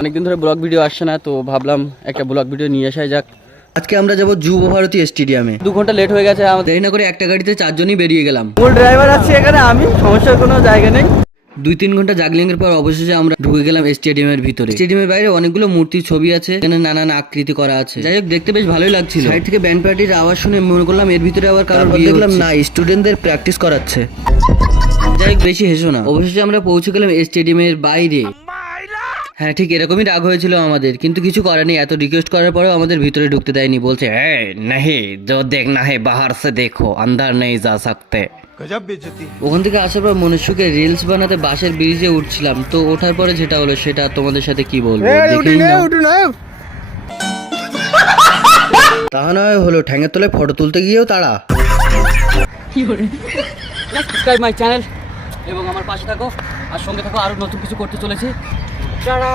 অনেকদিন ধরে blog video আসছে না, তো ভাবলাম একটা ব্লগ ভিডিও নিয়ে আসাই যাক। আজকে আমরা যাব যুব ভারতী স্টেডিয়ামে। 2 ঘন্টা লেট হয়ে গেছে আমাদের, দেরি না করে একটা গাড়িতে 4 জনই বেরিয়ে গেলাম। মূল ড্রাইভার আছে এখানে, আমি সমস্যার কোনো জায়গা নেই। 2-3 ঘন্টা জাগলিং এর পর অবশেষে আমরা ঢুকে গেলাম স্টেডিয়ামের ভিতরে। স্টেডিয়ামের বাইরে অনেকগুলো মূর্তির ছবি আছে, এখানে নানান আকৃতি করা আছে। যাই হোক, দেখতে বেশ ভালোই লাগছিল। সাইড থেকে ব্যান্ড পার্টির আওয়াজ শুনে মনে করলাম এর ভিতরে আবার কারোর বিয়ে দেখলাম না, স্টুডেন্টদের প্র্যাকটিস করাচ্ছে। যাই হোক, বেশি হেসো না। অবশেষে আমরা পৌঁছে গেলাম স্টেডিয়ামের বাইরে। হ্যাঁ, ঠিক এরকমই রাগ হয়েছিল আমাদের, কিন্তু কিছু করার নেই। এত রিকোয়েস্ট করার পরেও আমাদের ভিতরে ঢুকতে দেয়নি। বলছে नहीं जो देखना है बाहर से देखो, अंदर नहीं जा सकते। ওখান থেকে আসার পর মনের সুখে রিলস বানাতে বাসের ব্রিজে উঠছিলাম। তো ওঠার পরে যেটা হলো সেটা তোমাদের সাথে কি বলবো, দেখেই নাও। তাহা নয় হলো, ঠ্যাঙের তলায় ফটো তুলতে গিয়েও তারা। সাবস্ক্রাইব মাই চ্যানেল এবং আমার পাশে থাকো, আর সঙ্গে থাকো, আরো নতুন কিছু করতে চলেছি। টাটা।